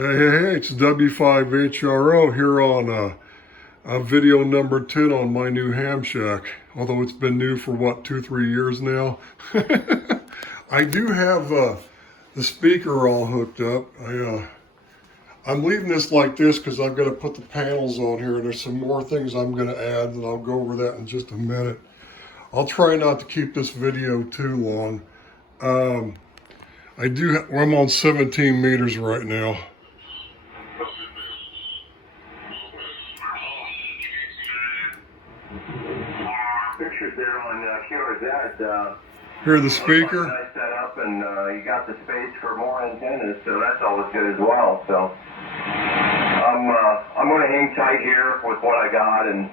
Hey, it's W5HRO here on video number 10 on my new ham shack. Although it's been new for what, 2-3 years now. I do have the speaker all hooked up. I'm leaving this like this because I've got to put the panels on here. There's some more things I'm going to add, and I'll go over that in just a minute. I'll try not to keep this video too long. I'm on 17 meters right now. Pictures there on QRZ. Hear the speaker? Nice setup, and you got the space for more antennas, so that's always good as well. So I'm going to hang tight here with what I got, and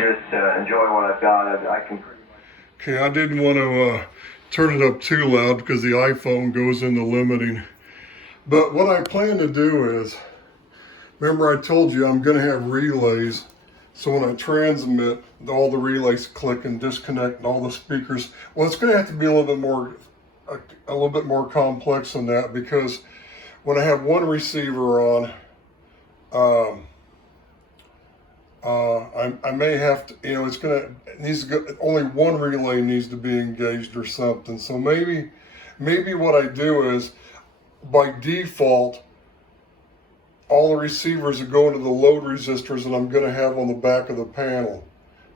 just enjoy what I've got. I can pretty much. Okay, I didn't want to turn it up too loud because the iPhone goes into limiting. But what I plan to do is, remember I told you I'm going to have relays. So when I transmit, all the relays click and disconnect, and all the speakers. Well, it's going to have to be a little bit more complex than that, because when I have one receiver on, I may have to, only one relay needs to be engaged or something. So maybe what I do is, by default, all the receivers are going to the load resistors that I'm going to have on the back of the panel.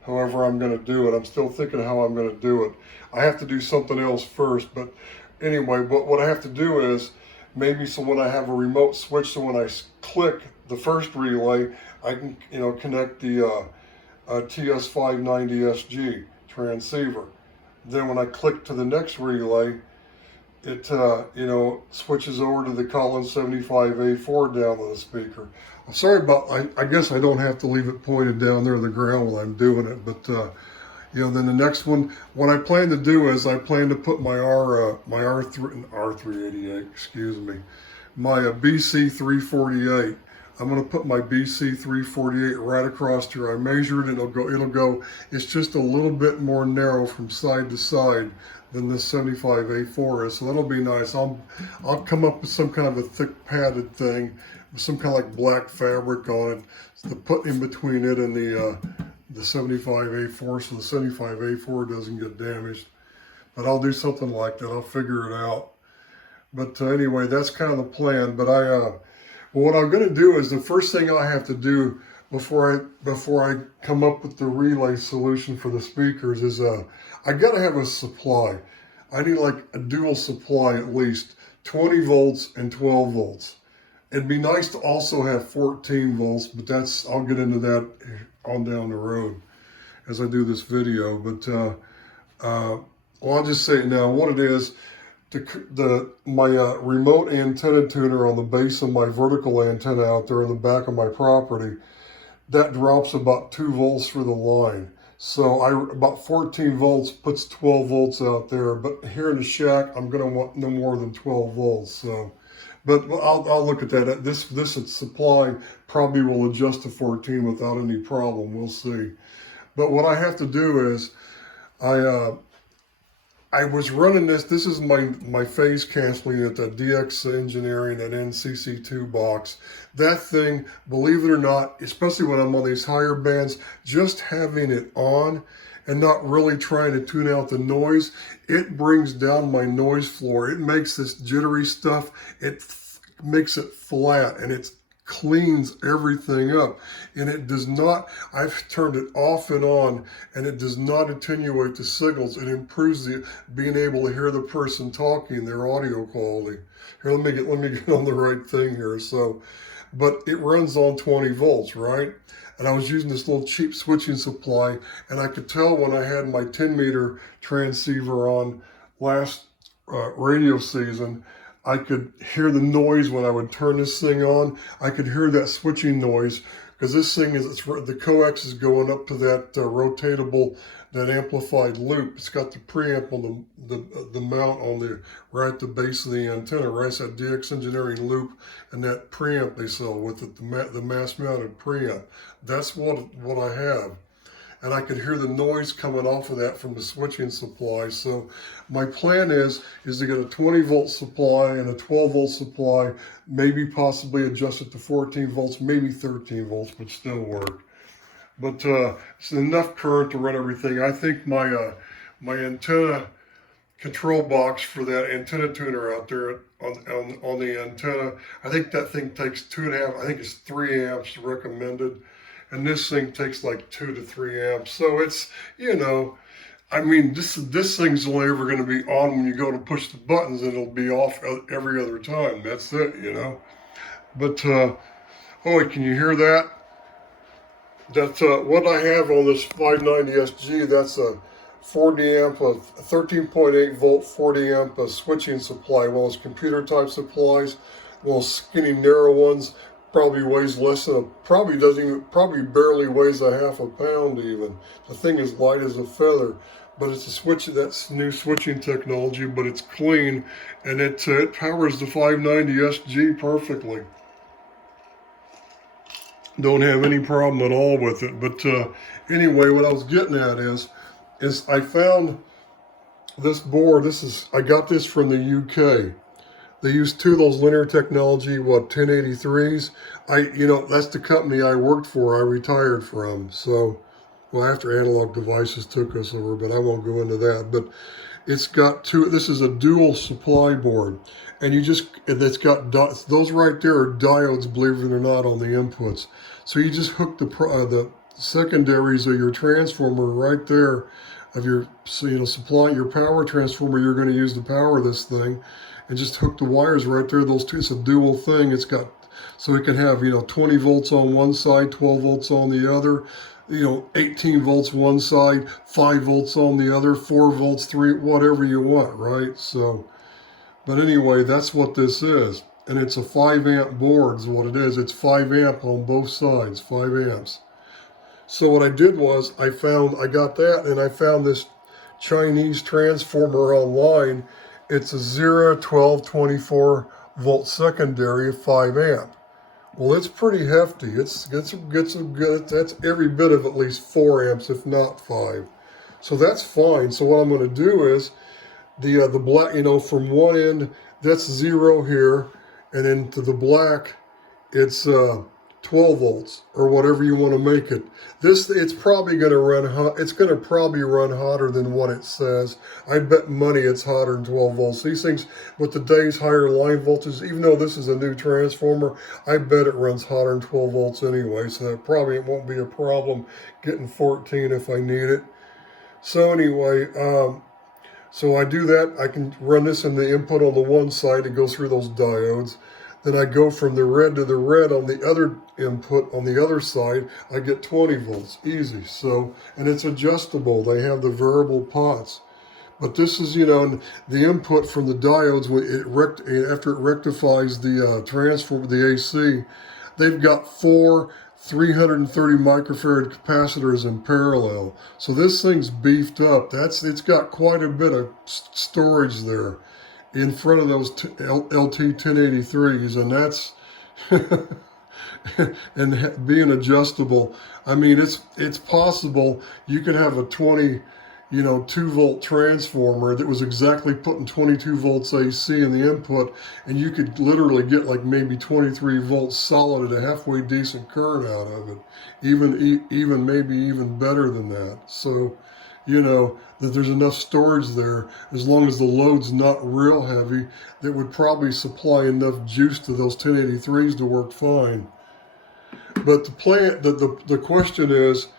However I'm going to do it. I'm still thinking how I'm going to do it. I have to do something else first. But anyway, what I have to do is, so when I have a remote switch, so when I click the first relay, I can connect the TS590SG transceiver. Then when I click to the next relay, it switches over to the Collins 75A4 down to the speaker. I'm sorry about, I guess I don't have to leave it pointed down there to the ground while I'm doing it, but then the next one, what I plan to do is I plan to put my R388, excuse me, my BC348. I'm going to put my BC348 right across here. I measured it, it'll go, it's just a little bit more narrow from side to side than this 75A4 is, so that'll be nice. I'll come up with some kind of a thick padded thing with some kind of like black fabric on it to put in between it and the 75A4, so the 75A4 doesn't get damaged. But I'll do something like that. I'll figure it out. But anyway, that's kind of the plan. But what I'm going to do is, the first thing I have to do before I come up with the relay solution for the speakers is I got to have a supply. I need like a dual supply, at least 20 volts and 12 volts. It'd be nice to also have 14 volts, but I'll get into that on down the road as I do this video. But I'll just say it now. What it is, my remote antenna tuner on the base of my vertical antenna out there in the back of my property, that drops about 2 volts for the line. So about 14 volts puts 12 volts out there. But here in the shack, I'm going to want no more than 12 volts. So, but I'll look at that. This supply probably will adjust to 14 without any problem. We'll see. But what I have to do is, I was running this is my phase canceling at the DX Engineering at NCC2 box. That thing, believe it or not, especially when I'm on these higher bands, just having it on and not really trying to tune out the noise, it brings down my noise floor. It makes this jittery stuff, it makes it flat, and it cleans everything up. And it does not, I've turned it off and on, and it does not attenuate the signals. It improves being able to hear the person talking, their audio quality. Here, let me get on the right thing here. So, but it runs on 20 volts, right? And I was using this little cheap switching supply, and I could tell when I had my 10 meter transceiver on last radio season, I could hear the noise when I would turn this thing on. I could hear that switching noise, because this thing the coax is going up to that rotatable, that amplified loop. It's got the preamp on the mount on right at the base of the antenna, right? It's that DX Engineering loop and that preamp they sell with it, the mass mounted preamp. That's what I have. and I could hear the noise coming off of that from the switching supply. So my plan is to get a 20 volt supply and a 12 volt supply, maybe possibly adjust it to 14 volts, maybe 13 volts, but still work. But it's enough current to run everything. I think my antenna control box for that antenna tuner out there on the antenna, I think that thing takes 2.5, I think it's 3 amps recommended. And this thing takes like 2 to 3 amps. So it's, you know, I mean, this thing's only ever going to be on when you go to push the buttons, and it'll be off every other time. That's it, you know. But, oh, can you hear that? That's what I have on this 590SG. That's a 40 amp, a 13.8 volt 40 amp switching supply. Well, it's computer type supplies. Well, skinny narrow ones probably weighs less than probably barely weighs a half a pound even. The thing is light as a feather, but it's a switch, that's new switching technology, but it's clean, and it powers the 590SG perfectly. Don't have any problem at all with it. But anyway, what I was getting at is I found this board. I got this from the UK. They use 2 of those Linear Technology, 1083s. That's the company I worked for, I retired from. So, well, after Analog Devices took us over, but I won't go into that. But it's got 2, this is a dual supply board. And it's got, those right there are diodes, believe it or not, on the inputs. So you just hook the secondaries of your transformer right there of your, supply, your power transformer you're going to use to power this thing, and just hook the wires right there, those 2. It's a dual thing. It's got, so it can have, 20 volts on one side, 12 volts on the other, 18 volts one side, 5 volts on the other, 4 volts, 3, whatever you want, right? So, but anyway, that's what this is. And it's a 5 amp board is what it is. It's 5 amp on both sides, 5 amps. So what I did was I got that, and I found this Chinese transformer online. It's a 0, 12, 24 volt secondary of 5 amp. Well, it's pretty hefty. It's some good, that's every bit of at least 4 amps, if not 5. So that's fine. So what I'm going to do is the black, from one end, that's 0 here, and then to the black, it's 12 volts or whatever you want to make it. It's probably going to run hot. It's going to probably run hotter than what it says. I bet money it's hotter than 12 volts. These things with today's higher line voltage, even though this is a new transformer, I bet it runs hotter than 12 volts anyway. So that probably it won't be a problem getting 14 if I need it. So anyway, so I do that. I can run this in the input on the one side. It goes through those diodes. Then I go from the red to the red on the other input on the other side. I get 20 volts, easy. So, and it's adjustable. They have the variable pots. But this is, the input from the diodes, after it rectifies the transformer, the AC, they've got 4 330 microfarad capacitors in parallel. So this thing's beefed up. It's got quite a bit of storage there in front of those LT 1083s, and that's and being adjustable. I mean, it's possible you could have a 2 volt transformer that was exactly putting 22 volts AC in the input, and you could literally get like maybe 23 volts solid at a halfway decent current out of it, even maybe even better than that. So, that there's enough storage there, as long as the load's not real heavy, that would probably supply enough juice to those 1083s to work fine. But the question is,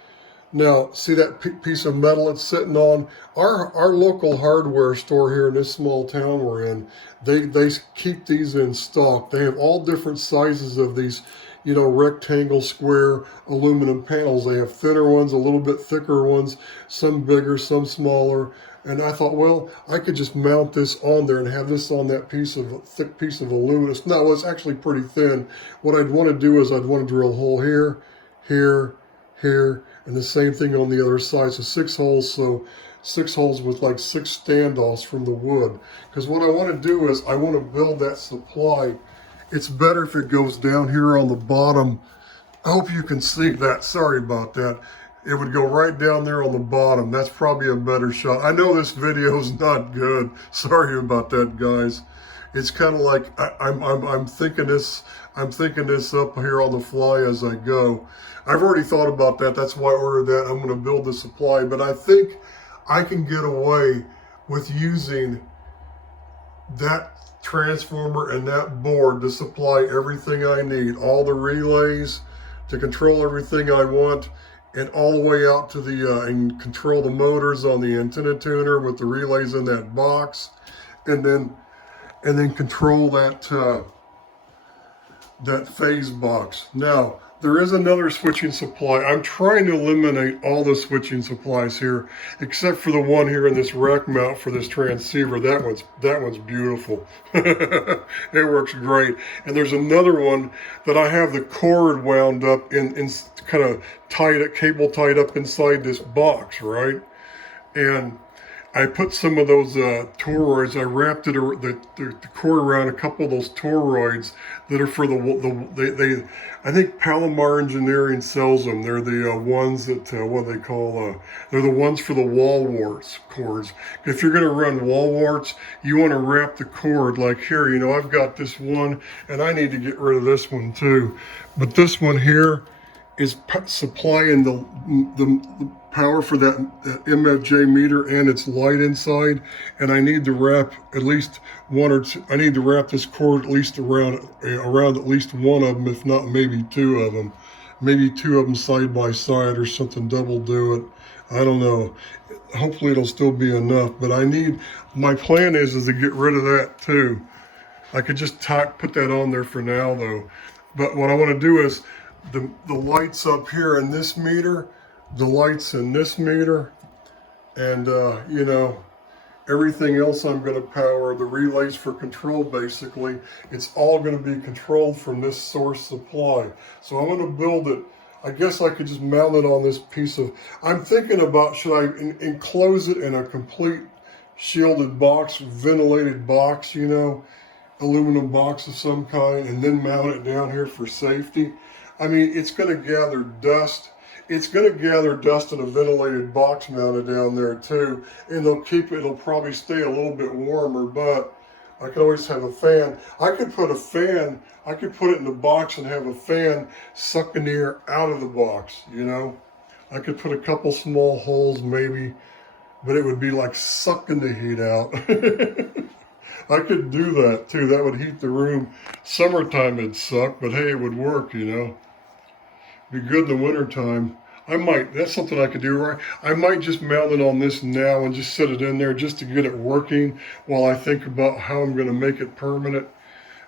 now, see that piece of metal it's sitting on? Our local hardware store here in this small town we're in, they keep these in stock. They have all different sizes of these, rectangle, square, aluminum panels. They have thinner ones, a little bit thicker ones, some bigger, some smaller. And I thought, well, I could just mount this on there and have this on that thick piece of aluminum. No, it's actually pretty thin. What I'd want to do is I'd want to drill a hole here, here, here, and the same thing on the other side. So 6 holes, so 6 holes with like 6 standoffs from the wood. Because what I want to do is I want to build that supply. It's better if it goes down here on the bottom. I hope you can see that. Sorry about that. it would go right down there on the bottom. That's probably a better shot. I know this video is not good. Sorry about that, guys. It's kind of like I'm thinking this up here on the fly as I go. I've already thought about that. That's why I ordered that. I'm going to build the supply, but I think I can get away with using that transformer and that board to supply everything I need, all the relays to control everything I want, and all the way out to the and control the motors on the antenna tuner with the relays in that box, and then control that that phase box. Now, there is another switching supply. I'm trying to eliminate all the switching supplies here, except for the one here in this rack mount for this transceiver. That one's beautiful. It works great. And there's another one that I have the cord wound up in kind of cable tied up inside this box, right? And I put some of those toroids, I wrapped the cord around a couple of those toroids that are for I think Palomar Engineering sells them. They're the ones that, they're the ones for the wall warts cords. If you're gonna run wall warts, you wanna wrap the cord like here, you know, I've got this one and I need to get rid of this one too. But this one here is supplying the power for that MFJ meter and its light inside, and I need to wrap at least one or two. I need to wrap this cord at least around at least one of them, if not maybe two of them, side by side or something. Double do it. I don't know. Hopefully it'll still be enough, but my plan is to get rid of that too. I could just put that on there for now though. But what I want to do is the lights up here in this meter, the lights in this meter, and you know, everything else I'm going to power, the relays for control basically, it's all going to be controlled from this source supply. So I'm going to build it. I guess I could just mount it on this piece of, I'm thinking about, should I enclose it in a complete shielded box, ventilated box, you know, aluminum box of some kind, and then mount it down here for safety. I mean, it's going to gather dust. It's going to gather dust in a ventilated box mounted down there too, and it'll probably stay a little bit warmer, but I could always have a fan. I could put it in the box and have a fan sucking the air out of the box, you know. I could put a couple small holes maybe, but it would be like sucking the heat out. I could do that too. That would heat the room. Summertime it'd suck, but hey, it would work, you know. Be good in the wintertime. That's something I could do, right? I might just mount it on this now and just set it in there just to get it working while I think about how I'm going to make it permanent.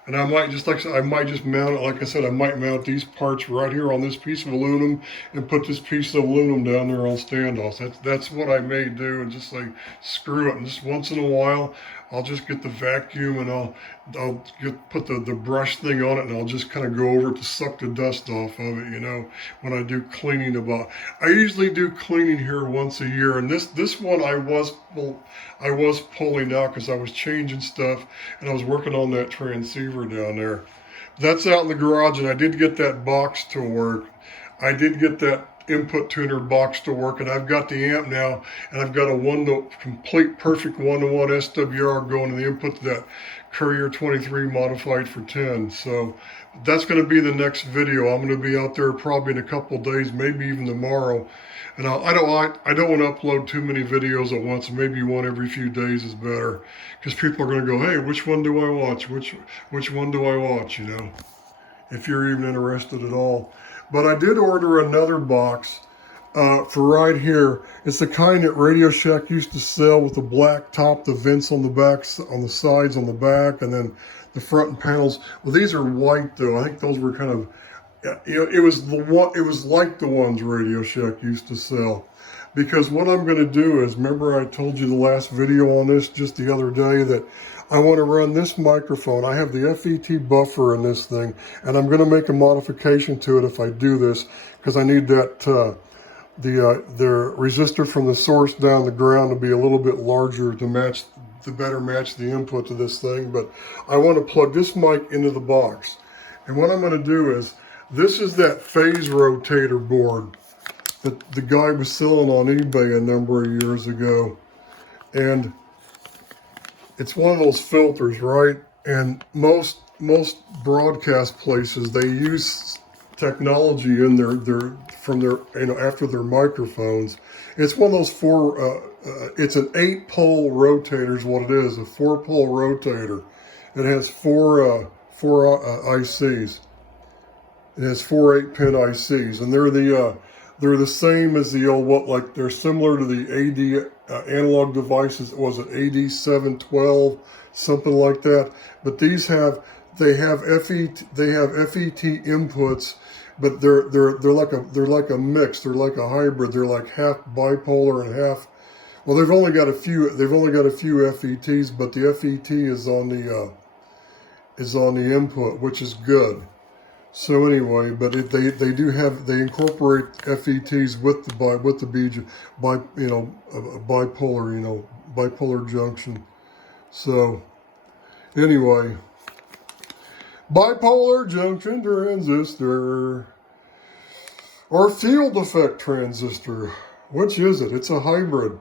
And I might just, like I said, I might just mount it, like I said, I might mount these parts right here on this piece of aluminum and put this piece of aluminum down there on standoffs. That's what I may do, and just like screw it. And just once in a while, I'll just get the vacuum and I'll put the brush thing on it, and I'll just kind of go over it to suck the dust off of it, you know, when I do cleaning I usually do cleaning here once a year, and this one I was pulling out because I was changing stuff and I was working on that transceiver down there. That's out in the garage, and I did get that box to work. I did get that input tuner box to work, and I've got the amp now, and I've got a complete perfect 1-to-1 SWR going to the input to that Courier 23 modified for 10. So that's going to be the next video. I'm going to be out there probably in a couple of days, maybe even tomorrow. And I don't want to upload too many videos at once. Maybe one every few days is better, because people are going to go, hey, which one do I watch? Which one do I watch, you know, if you're even interested at all. But I did order another box for right here. It's the kind that Radio Shack used to sell with the black top, the vents on the back, on the sides, on the back, and then the front and panels. Well, these are white though. I think those were kind of, you know, it was like the ones Radio Shack used to sell. Because what I'm going to do is, remember I told you the last video on this just the other day that I want to run this microphone. I have the FET buffer in this thing, and I'm going to make a modification to it if I do this, because I need that the resistor from the source down the ground to be a little bit larger to better match the input to this thing. But I want to plug this mic into the box, and what I'm going to do is, this is that phase rotator board. that the guy was selling on eBay a number of years ago. And it's one of those filters, right? And most broadcast places, they use technology in after their microphones. It's one of those it's an 8-pole rotator is what it is, a 4-pole rotator. It has four ICs. It has 4 8-pin ICs, and they're the same as the old they're similar to the AD analog devices. Was it AD712, something like that? But they have FET inputs, but they're like a mix. They're like a hybrid. They're like half bipolar and half. Well, they've only got a few FETs, but the FET is on the input, which is good. So anyway, but they incorporate FETs with the bipolar junction. So anyway, bipolar junction transistor or field effect transistor. Which is it? It's a hybrid.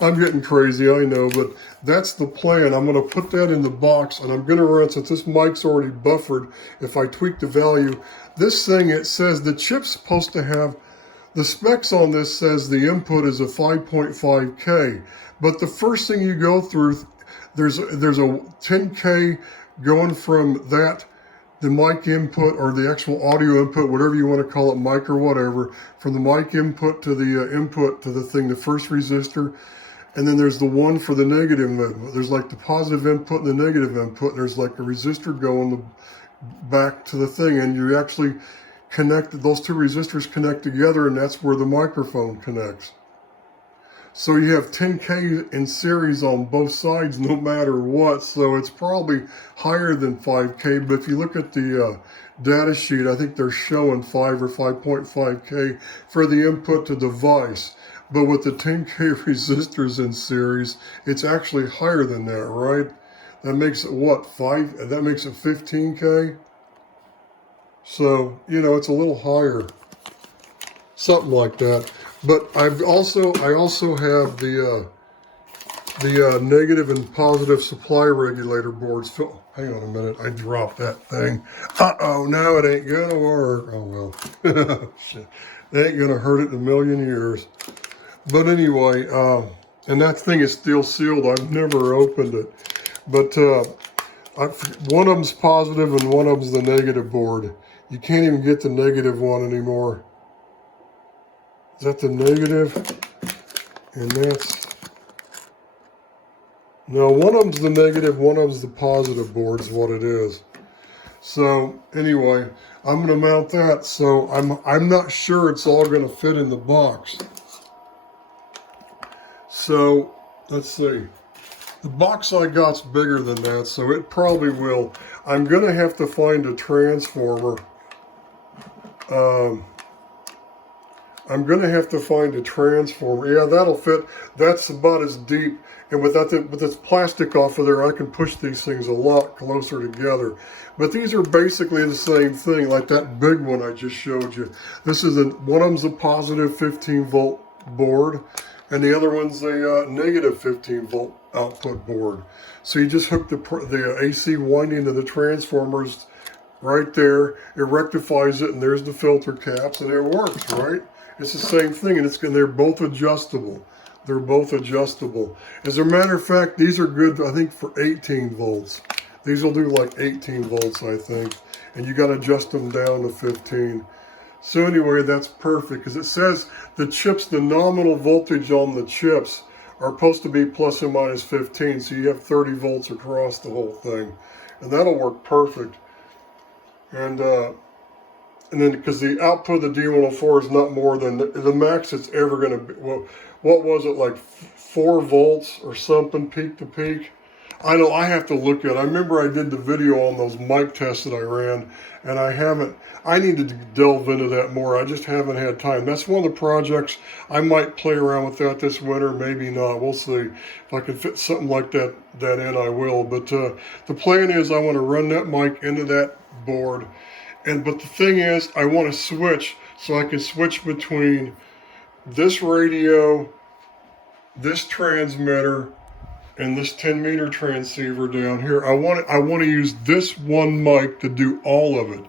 I'm getting crazy, I know, but that's the plan. I'm going to put that in the box, and I'm going to run, since this mic's already buffered, if I tweak the value, this thing, it says the chip's supposed to have, the specs on this says the input is a 5.5K, but the first thing you go through, there's a 10K going from that, the mic input or the actual audio input, whatever you want to call it, mic or whatever, from the mic input to the input to the thing, the first resistor. And then there's the one for the negative input. There's like the positive input and the negative input. And there's like a resistor going back to the thing. And you actually those two resistors connect together, and that's where the microphone connects. So you have 10K in series on both sides no matter what. So it's probably higher than 5K. But if you look at the data sheet, I think they're showing 5 or 5.5K for the input to device. But with the 10K resistors in series, it's actually higher than that, right? That makes it what, 5? That makes it 15K? So, it's a little higher. Something like that. But I also have the negative and positive supply regulator boards. Hang on a minute, I dropped that thing. Uh-oh, now it ain't gonna work. Oh well, shit. It ain't gonna hurt it in a million years. But anyway, and that thing is still sealed. I've never opened it. But one of them's positive and one of them's the negative board. You can't even get the negative one anymore. Is that the negative? And that's... No, one of them's the negative, one of them's the positive board is what it is. So anyway, I'm going to mount that. So I'm not sure it's all going to fit in the box. So let's see. The box I got's bigger than that, so it probably will. I'm going to have to find a transformer. I'm going to have to find a transformer. Yeah, that'll fit. That's about as deep. And with this plastic off of there, I can push these things a lot closer together. But these are basically the same thing, like that big one I just showed you. This is one of them's a positive 15 volt board, and the other one's a negative 15 volt output board. So you just hook the AC winding to the transformers right there. It rectifies it, and there's the filter caps, and it works, right? It's the same thing, and they're both adjustable. They're both adjustable. As a matter of fact, these are good, I think, for 18 volts. These will do like 18 volts, I think. And you got to adjust them down to 15. So anyway, that's perfect, because it says the nominal voltage on the chips are supposed to be plus or minus 15, so you have 30 volts across the whole thing. And that'll work perfect. And then, because the output of the D104 is not more than the max it's ever going to be. Well, what was it, like 4 volts or something, peak to peak? I have to look at it. I remember I did the video on those mic tests that I ran, and I needed to delve into that more. I just haven't had time. That's one of the projects I might play around with that this winter, maybe not. We'll see. If I can fit something like that in, I will. But the plan is I want to run that mic into that board, but the thing is, I want to switch so I can switch between this radio, this transmitter, and this 10-meter transceiver down here. I want to use this one mic to do all of it.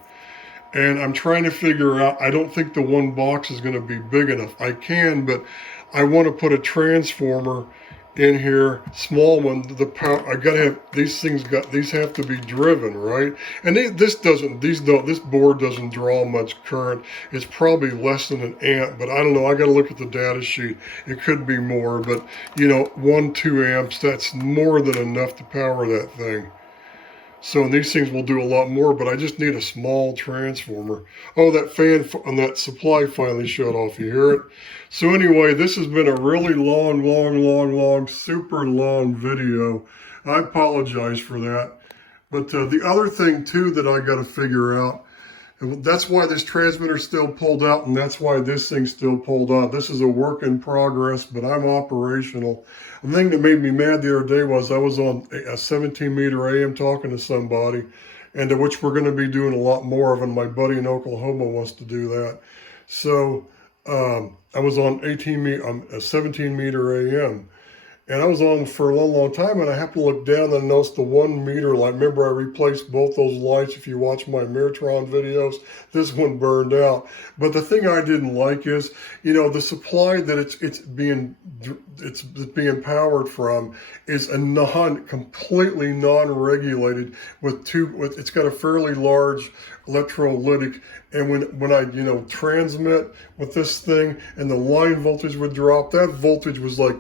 And I'm trying to figure out, I don't think the one box is going to be big enough. I can, but I want to put a transformer in here, small one. The power, I gotta have these things. These have to be driven, right? And this board doesn't draw much current. It's probably less than an amp, but I don't know. I got to look at the data sheet. It could be more, but 1-2 amps. That's more than enough to power that thing. So these things will do a lot more, but I just need a small transformer. Oh, that fan on that supply finally shut off. You hear it? So anyway, this has been a really long, super long video. I apologize for that. But the other thing too that I got to figure out, and that's why this transmitter's still pulled out, and that's why this thing's still pulled out. This is a work in progress, but I'm operational. The thing that made me mad the other day was I was on a 17-meter AM talking to somebody, and which we're going to be doing a lot more of, and my buddy in Oklahoma wants to do that. So I was on a 17-meter AM. And I was on for a long time, and I happened to look down and noticed the 1 meter light. Remember, I replaced both those lights. If you watch my Mirtron videos, this one burned out. But the thing I didn't like is, the supply that it's being powered from is completely non-regulated it's got a fairly large electrolytic. And when I transmit with this thing, and the line voltage would drop, that voltage was like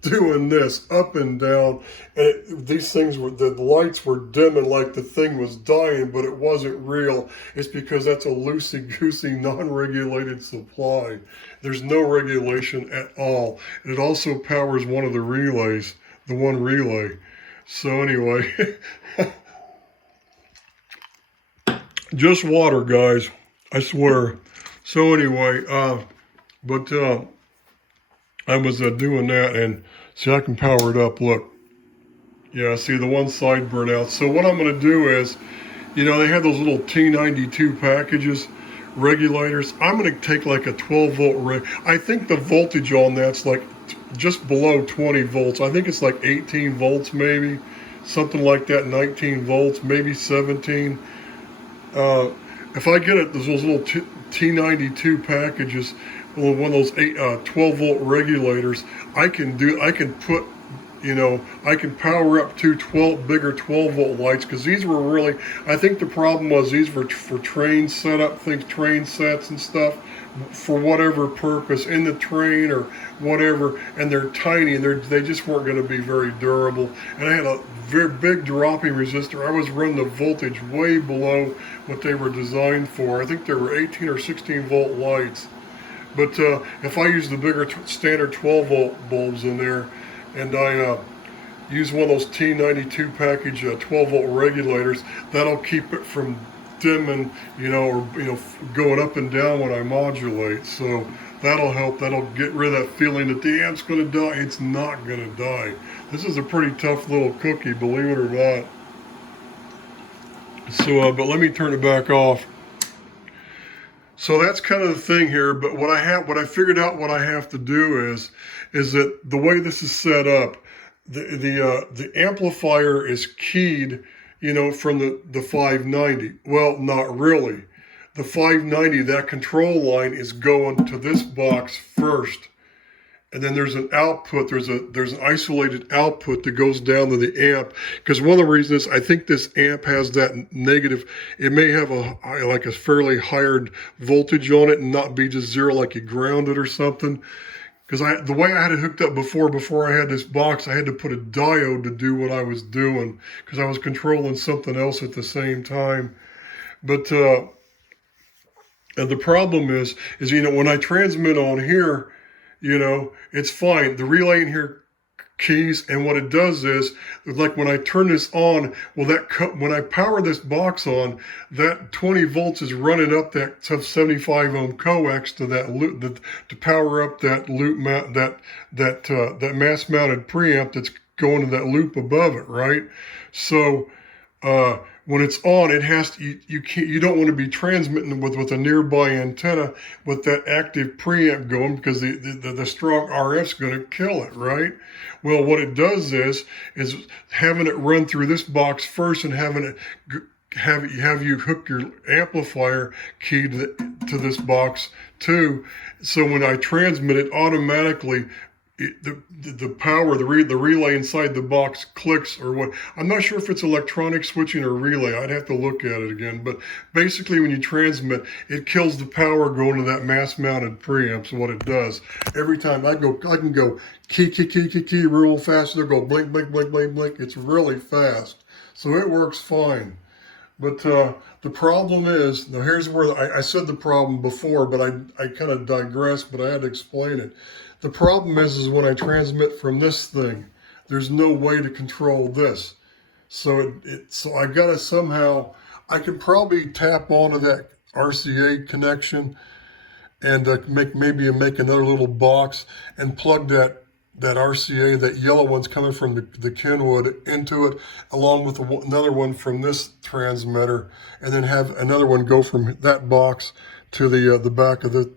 doing this up and down, and these things were, the lights were dimming like the thing was dying, but it wasn't real. It's because that's a loosey-goosey, non-regulated supply. There's no regulation at all. And it also powers one of the relays, the one relay. So anyway, just water, guys, I swear. So anyway, I was doing that, and see, I can power it up. Look, yeah, see the one side burnt out. So what I'm going to do is, they have those little T92 packages, regulators. I'm going to take like a 12-volt I think the voltage on that's like just below 20 volts. I think it's like 18 volts, maybe something like that. 19 volts, maybe 17. If I get it, those little T92 packages, one of those 12-volt regulators, I can put, I can power up to bigger 12-volt lights, because these were really, I think the problem was these were for train setup things, train sets and stuff, for whatever purpose, in the train or whatever, and they're tiny, and they just weren't going to be very durable. And I had a very big dropping resistor. I was running the voltage way below what they were designed for. I think there were 18 or 16 volt lights. But if I use the bigger standard 12-volt bulbs in there, and I use one of those T92 package 12-volt regulators, that'll keep it from dimming, or going up and down when I modulate. So that'll help. That'll get rid of that feeling that the amp's going to die. It's not going to die. This is a pretty tough little cookie, believe it or not. So, but let me turn it back off. So that's kind of the thing here, but what I figured out what I have to do is that the way this is set up, the amplifier is keyed, from the 590. Well, not really. The 590, that control line is going to this box first. And then there's an output, there's an isolated output that goes down to the amp. Because one of the reasons I think this amp has that negative, it may have a fairly higher voltage on it and not be just zero like you ground it or something. Because the way I had it hooked up before I had this box, I had to put a diode to do what I was doing, because I was controlling something else at the same time. But and the problem is when I transmit on here, it's fine. The relay in here keys, and what it does is, like when I turn this on, when I power this box on, that 20 volts is running up that 75 ohm coax to that loop, to power up that loop that mass mounted preamp that's going to that loop above it, right? So when it's on, it has to, you don't want to be transmitting with a nearby antenna with that active preamp going, because the strong RF's going to kill it, right? Well, what it does is having it run through this box first and having it have you hook your amplifier key to this box too. So when I transmit it, automatically the power, the relay inside the box clicks, or what. I'm not sure if it's electronic switching or relay. I'd have to look at it again. But basically, when you transmit, it kills the power going to that mass-mounted preamp. So what it does, every time I can go key real fast. They'll go blink, blink, blink, blink, blink. It's really fast. So it works fine. But the problem is, now here's where I said the problem before, but I kind of digressed, but I had to explain it. The problem is when I transmit from this thing, there's no way to control this. So so I gotta somehow, I can probably tap onto that RCA connection and make another little box and plug that RCA, that yellow one's coming from the Kenwood, into it, along with another one from this transmitter, and then have another one go from that box to the back of the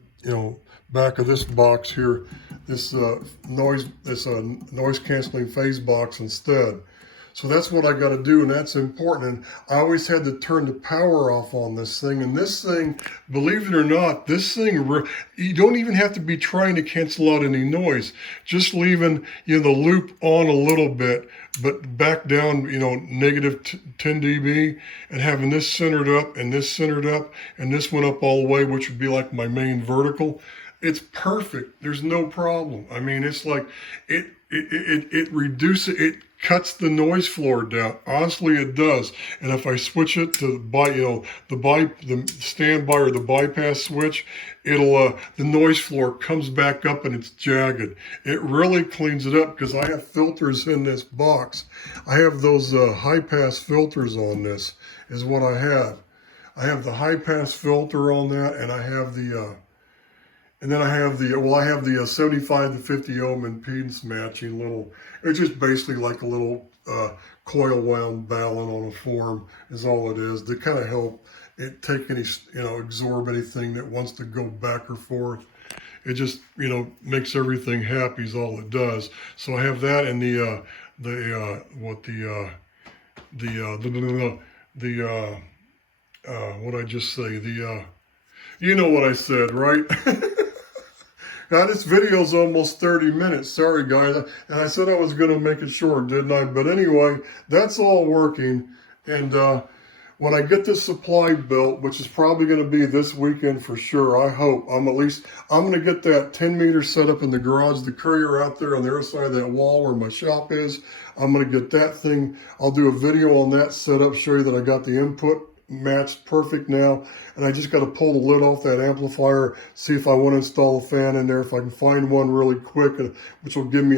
back of this box here, this noise canceling phase box instead. So that's what I got to do, and that's important. And I always had to turn the power off on this thing. And this thing, believe it or not, this thing, you don't even have to be trying to cancel out any noise. Just leaving the loop on a little bit, but back down, negative 10 dB, and having this centered up and this centered up and this one up all the way, which would be like my main vertical. It's perfect. There's no problem. I mean, it's like it reduces it. Cuts the noise floor down. Honestly, it does. And if I switch it to the standby or the bypass switch, it'll the noise floor comes back up and it's jagged. It really cleans it up, because I have filters in this box. I have those high pass filters on this, is what I have. I have the high pass filter on that, and I have the and then I have the 75 to 50 ohm impedance matching little. It's just basically like a little coil wound balun on a form is all it is, to kind of help it take any, absorb anything that wants to go back or forth. It just, makes everything happy is all it does. So I have that, and what I just say, you know what I said, right? Now, this video's almost 30 minutes. Sorry, guys. And I said I was going to make it short, didn't I? But anyway, that's all working. And when I get this supply built, which is probably going to be this weekend for sure, I hope. I'm going to get that 10 meter set up in the garage, the courier out there on the other side of that wall where my shop is. I'm going to get that thing. I'll do a video on that setup, show you that I got the input matched perfect now, and I just got to pull the lid off that amplifier, see if I want to install a fan in there, if I can find one really quick, which will give me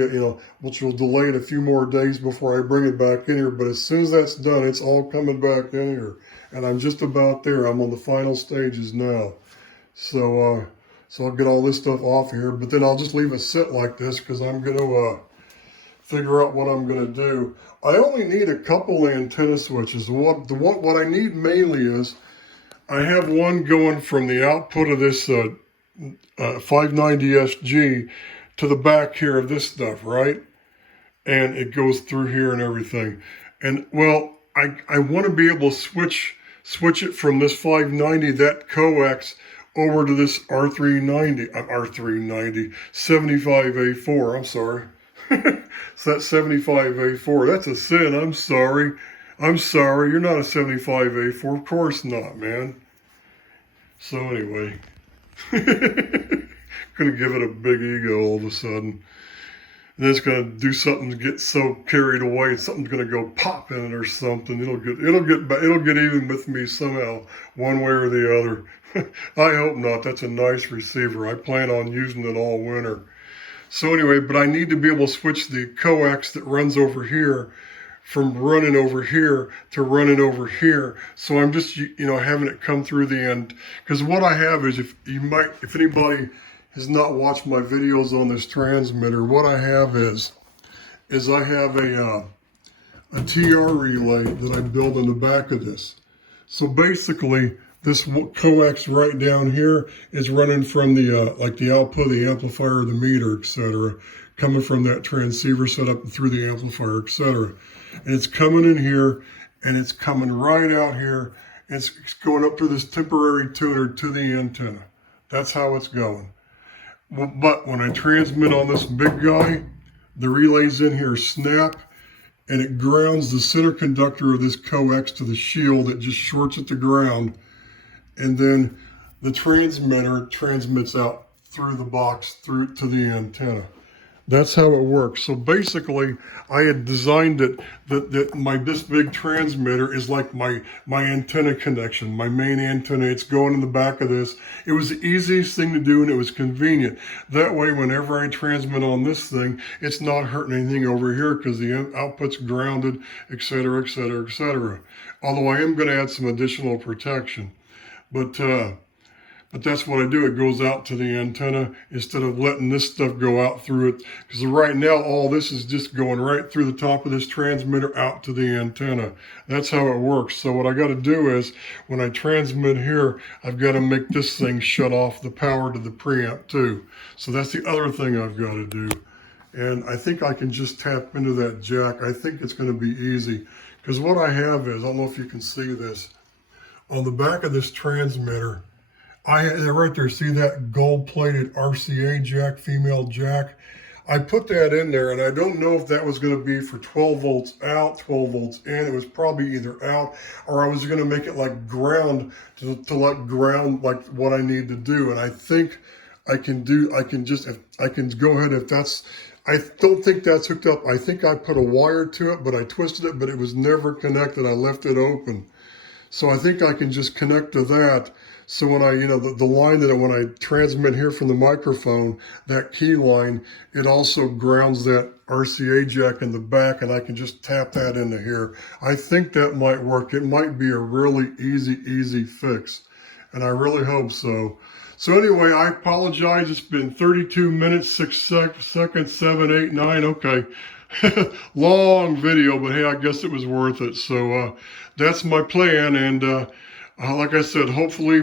which will delay it a few more days before I bring it back in here. But as soon as that's done, it's all coming back in here, and I'm just about there. I'm on the final stages now, so I'll get all this stuff off here, but then I'll just leave it sit like this, because I'm going to figure out what I'm going to do. I only need a couple antenna switches. What I need mainly is, I have one going from the output of this 590SG to the back here of this stuff, right? And it goes through here and everything. And well, I want to be able to switch it from this 590, that coax, over to this R390, 75A4, I'm sorry. So that's 75A4. That's a sin. I'm sorry. You're not a 75A4. Of course not, man. So anyway, gonna give it a big ego all of a sudden. And it's gonna do something to get so carried away. Something's gonna go pop in it or something. It'll get even with me somehow, one way or the other. I hope not. That's a nice receiver. I plan on using it all winter. So anyway, but I need to be able to switch the coax that runs over here from running over here to running over here. So I'm just, having it come through the end. Because what I have is, if anybody has not watched my videos on this transmitter, what I have is I have a TR relay that I built in the back of this. So basically, this coax right down here is running from the like the output of the amplifier, the meter, etc., coming from that transceiver setup through the amplifier, etc. And it's coming in here, and it's coming right out here, and it's going up through this temporary tuner to the antenna. That's how it's going. But when I transmit on this big guy, the relays in here snap, and it grounds the center conductor of this coax to the shield. It just shorts at the ground, and then the transmitter transmits out through the box through to the antenna. That's how it works. So basically, I had designed it that this big transmitter is like my antenna connection, my main antenna. It's going in the back of this. It was the easiest thing to do, and it was convenient. That way, whenever I transmit on this thing, it's not hurting anything over here because the output's grounded, etc., etc., etc. Although I am going to add some additional protection, but that's what I do. It goes out to the antenna instead of letting this stuff go out through it. Because right now, all this is just going right through the top of this transmitter out to the antenna. That's how it works. So what I got to do is, when I transmit here, I've got to make this thing shut off the power to the preamp too. So that's the other thing I've got to do. And I think I can just tap into that jack. I think it's going to be easy. Because what I have is, I don't know if you can see this, on the back of this transmitter, right there, see that gold-plated RCA jack, female jack? I put that in there, and I don't know if that was going to be for 12 volts out, 12 volts in. It was probably either out, or I was going to make it like ground, to like ground like what I need to do. And I think I can go ahead if that's, I don't think that's hooked up. I think I put a wire to it, but I twisted it, but it was never connected. I left it open. So I think I can just connect to that. So when I, the line that when I transmit here from the microphone, that key line, it also grounds that RCA jack in the back, and I can just tap that into here. I think that might work. It might be a really easy fix, and I really hope so. So anyway, I apologize. It's been 32 minutes, 6 seconds, 7, 8, 9. Okay. Long video, but hey, I guess it was worth it. So that's my plan, and like I said, hopefully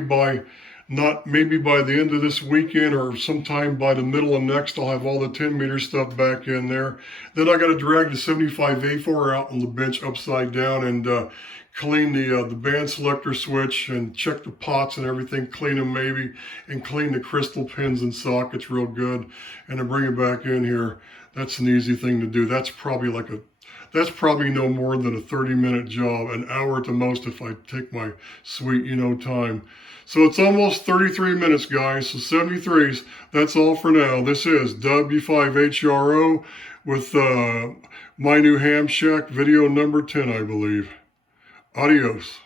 maybe by the end of this weekend or sometime by the middle of next, I'll have all the 10 meter stuff back in there. Then I got to drag the 75A4 out on the bench upside down and clean the band selector switch and check the pots and everything, clean them maybe, and clean the crystal pins and sockets real good, and then bring it back in here. That's an easy thing to do. That's probably no more than a 30-minute job, an hour at the most if I take my sweet, time. So it's almost 33 minutes, guys. So 73s, that's all for now. This is W5HRO with my new ham shack, video number 10, I believe. Adios.